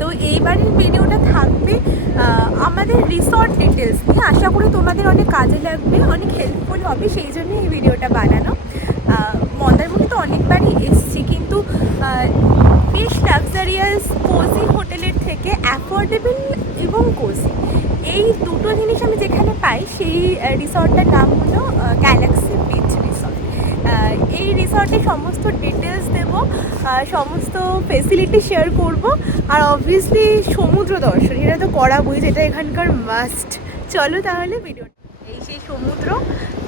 তো এইবারের ভিডিওটা থাকবে আমাদের রিসর্ট ডিটেলস নিয়ে। আশা করি তোমাদের অনেক কাজে লাগবে, অনেক হেল্পফুল হবে, সেই জন্য এই ভিডিওটা বানানো। মন্দারমণি তো অনেকবারই এসেছি, কিন্তু বেশ লাক্সারিয়াস কোজি হোটেলের থেকে অ্যাফোর্ডেবল এবং কোজি এই দুটো জিনিস আমি যেখানে পাই, সেই রিসর্টটার নাম হলো গ্যালাক্সি বিচ রিসর্ট। এই রিসর্টে সমস্ত ডিটেলস দেব, সমস্ত ফেসিলিটি শেয়ার করব, আর অবভিয়াসলি সমুদ্র দর্শন এটা তো করাবই, যেটা এখানকার মাস্ট। চলো তাহলে ভিডিও। এই সেই সমুদ্র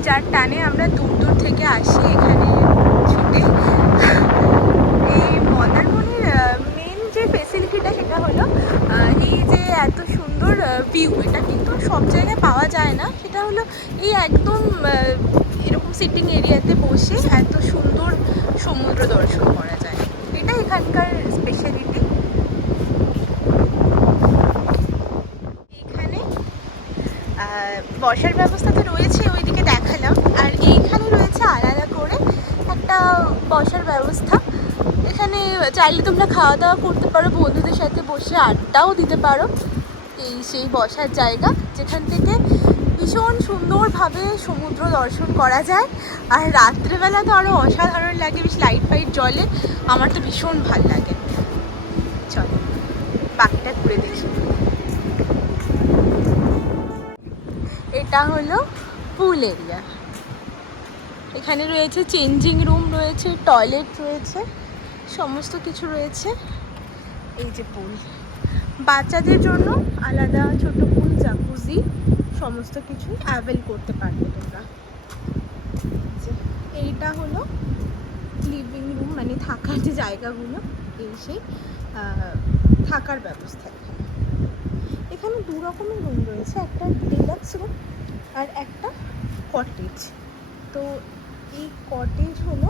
যার টানে আমরা দূর দূর থেকে আসি এখানে ছুটে। এই মন্দারমণির মেন যে ফেসিলিটিটা সেটা হলো এই যে এত সুন্দর ভিউ, এটা কিন্তু সব জায়গায় পাওয়া যায় না। সেটা হলো এই একদম এরকম সিটিং এরিয়াতে বসে এত সুন্দর সমুদ্র দর্শন করা যায়, এটা এখানকার স্পেশালিটি। এইখানে বসার ব্যবস্থা তো রয়েছে, ওইদিকে দেখালাম, আর এইখানে রয়েছে আলাদা করে একটা বসার ব্যবস্থা। এখানে চাইলে তোমরা খাওয়া দাওয়া করতে পারো, বন্ধুদের সাথে বসে আড্ডাও দিতে পারো। এই সেই বসার জায়গা যেখান থেকে ভীষণ সুন্দরভাবে সমুদ্র দর্শন করা যায়। আর রাত্রেবেলা তো আরও অসাধারণ লাগে, বেশ লাইট ফাইট জ্বলে, আমার তো ভীষণ ভাল লাগে। চলো বাকিটা ঘুরে দেখি। এটা হলো পুল এরিয়া, এখানে রয়েছে চেঞ্জিং রুম রয়েছে, টয়লেট রয়েছে, সমস্ত কিছু রয়েছে। এই যে পুল, বাচ্চাদের জন্য আলাদা ছোট পুল, জাকুজি, সমস্ত কিছু অ্যাভেল করতে পারবে তোমরা। এইটা হলো লিভিং রুম, মানে থাকার যে জায়গাগুলো, এই সেই থাকার ব্যবস্থা। এখানে দু রকমের রুম রয়েছে, একটা ডিলাক্স রুম আর একটা কটেজ। তো এই কটেজ হলো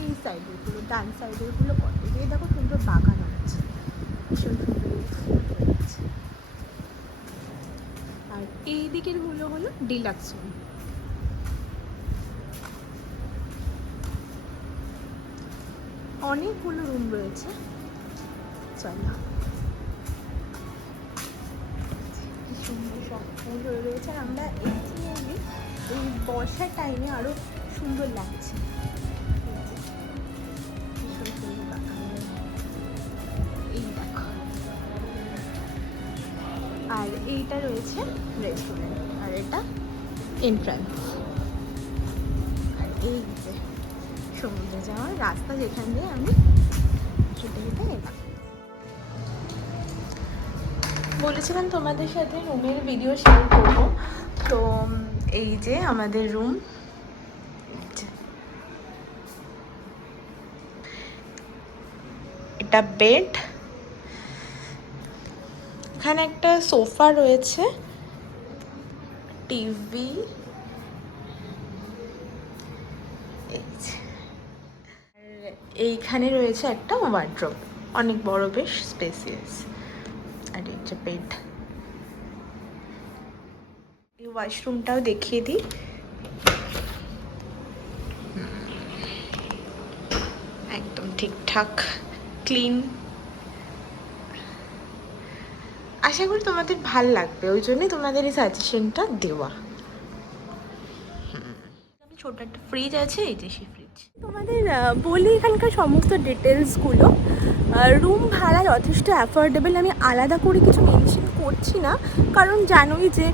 এই সাইডেরগুলো, ডান সাইডেরগুলো কটেজ। এই দেখো সুন্দর বাগান আছে, ভীষণ সুন্দর রয়েছে। আর এই দিকেরগুলো হলো ডিলাক্স রুম। অনেকগুলো রুম রয়েছে, চলো। কি সুন্দর সব ফুল হয়ে রয়েছে, আর আমরা এই বর্ষার টাইমে আরো সুন্দর লাগছে। এই দেখো, আর এইটা রয়েছে রেস্টুরেন্ট, আর এটা এন্ট্রান্স। আর এই যে সমুদ্রে যাওয়ার রাস্তা, যেখান দিয়ে আমি হেঁটে হেঁটে এলাম। বলেছিলাম তোমাদের সাথে রুমের ভিডিও শেয়ার করব, তো এই যে আমাদের রুম। এটা বেড, এখানে একটা সোফা রয়েছে, টিভি, এইখানে রয়েছে একটা ওয়ার্ড্রোব, অনেক বড়, বেশ স্পেসিয়াস। আর এই যে বেড। এই ওয়াশরুমটাও দেখিয়ে দিই। একদম ঠিকঠাক ক্লিন। আশা করি তোমাদের ভাল লাগবে, ওই জন্যই তোমাদের এই সাজেশনটা দেওয়া। ছোট একটা ফ্রিজ আছে, এই যে সেই ফ্রিজ। তোমাদের বলি এখানকার সমস্ত ডিটেলসগুলো। রুম ভাড়া যথেষ্ট অ্যাফোর্ডেবল, আমি আলাদা করে কিছু মেনশন করছি না, কারণ জানোই যে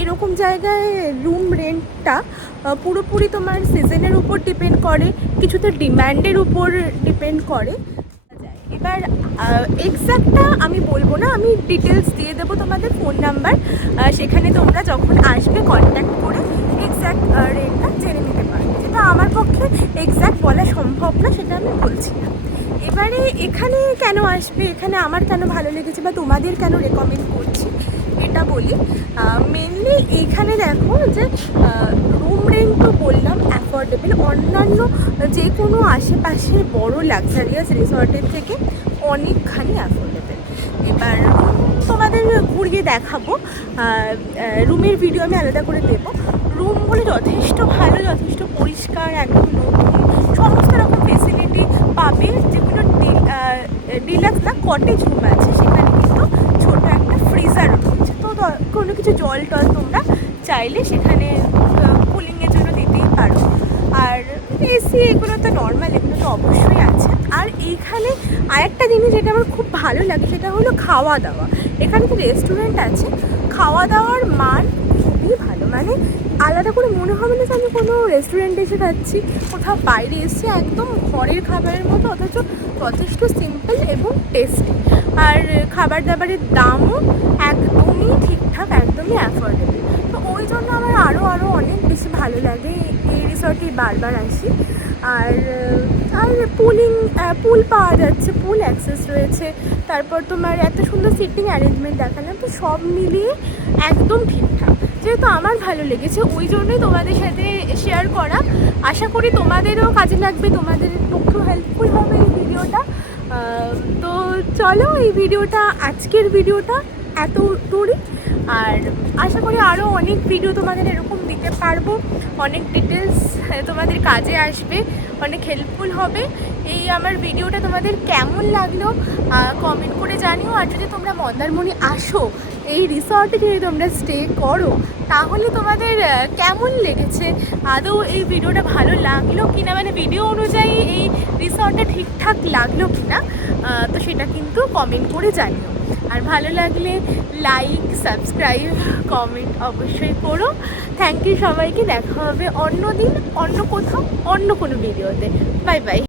এরকম জায়গায় রুম রেন্টটা পুরোপুরি তোমার সিজনের উপর ডিপেন্ড করে, কিছুতে ডিম্যান্ডের উপর ডিপেন্ড করে। এবার এক্স্যাক্টটা আমি বলবো না, আমি ডিটেলস দিয়ে দেবো তোমাদের ফোন নাম্বার, সেখানে তোমরা যখন আসবে কন্ট্যাক্ট করে এক্স্যাক্ট রেটটা জেনে নিতে পারবে। যেটা আমার পক্ষে এক্স্যাক্ট বলা সম্ভব না, সেটা আমি বলছি না। এবারে এখানে কেন আসবে, এখানে আমার কেন ভালো লেগেছে বা তোমাদের কেন রেকমেন্ড করছি এটা বলি। মেনলি এইখানে দেখো যে রুম রেন্ট তো বললাম অ্যাফোর্ডেবল, অন্যান্য যে কোনো আশেপাশের বড় লাক্সারিয়াস রিসর্টের থেকে অনেকখানি অ্যাফোর্ডেবল। এবার তোমাদের ঘুরিয়ে দেখাবো, রুমের ভিডিও আমি আলাদা করে দেবো। রুমগুলো যথেষ্ট ভালো, যথেষ্ট পরিষ্কার, একদম নতুন, সমস্ত রকম ফেসিলিটি ফ্যাসিলিটি পাবে, যেগুলো ডিলাক্স না কটেজ রুম আছে, সেখানে কিন্তু ছোটো একটা ফ্রিজার রয়েছে। তো কোনো কিছু জল টল তোমরা চাইলে সেখানে কুলিংয়ের জন্য দিতেই পারো। আর এসি এগুলো তো নর্মাল, এগুলো তো অবশ্যই আছে। আর এইখানে আরেকটা জিনিস যেটা আমার খুব ভালো লাগে সেটা হলো খাওয়া দাওয়া। এখানে যে রেস্টুরেন্ট আছে, খাওয়া দাওয়ার মান খুবই ভালো, মানে আলাদা করে মনে হবে না যে আমি কোনো রেস্টুরেন্টে এসে খাচ্ছি, কোথাও বাইরে এসে একদম ঘরের খাবারের মতো, অথচ যথেষ্ট সিম্পল এবং টেস্টি। আর খাবার দাবারের দামও একদমই ঠিকঠাক, একদমই অ্যাফোর্ডেবল। তো ওই জন্য আমার আরও অনেক বেশি ভালো লাগে এই রিসর্টে বারবার আসি। আর আর পুল পাওয়া যাচ্ছে, পুল অ্যাক্সেস রয়েছে। তারপর তোমার এত সুন্দর সিটিং অ্যারেঞ্জমেন্ট দেখালাম, তো সব মিলিয়ে একদম ঠিকঠাক। যেহেতু আমার ভালো লেগেছে ওই জন্যই তোমাদের সাথে শেয়ার করা। আশা করি তোমাদেরও কাজে লাগবে, তোমাদের পক্ষেও হেল্পফুল হবে এই ভিডিওটা। তো চলো, এই ভিডিওটা, আজকের ভিডিওটা এত দূরই। আর আশা করি আরও অনেক ভিডিও তোমাদের এরকম দিতে পারবো, অনেক ডিটেলস তোমাদের কাজে আসবে, অনেক হেল্পফুল হবে। এই আমার ভিডিওটা তোমাদের কেমন লাগলো কমেন্ট করে জানিও। আর যদি তোমরা মন্দারমণি আসো, এই রিসর্টে যদি তোমরা স্টে করো, তাহলে তোমাদের কেমন লেগেছে, আদৌ এই ভিডিওটা ভালো লাগলো কি না, মানে ভিডিও অনুযায়ী এই রিসর্টটা ঠিকঠাক লাগলো কি না, তো সেটা কিন্তু কমেন্ট করে জানিও। আর ভালো লাগলে লাইক, সাবস্ক্রাইব, কমেন্ট অবশ্যই করো। থ্যাংক ইউ সবাইকে। দেখা হবে অন্য দিন, অন্য কোথাও, অন্য কোনো ভিডিওতে। Bye bye.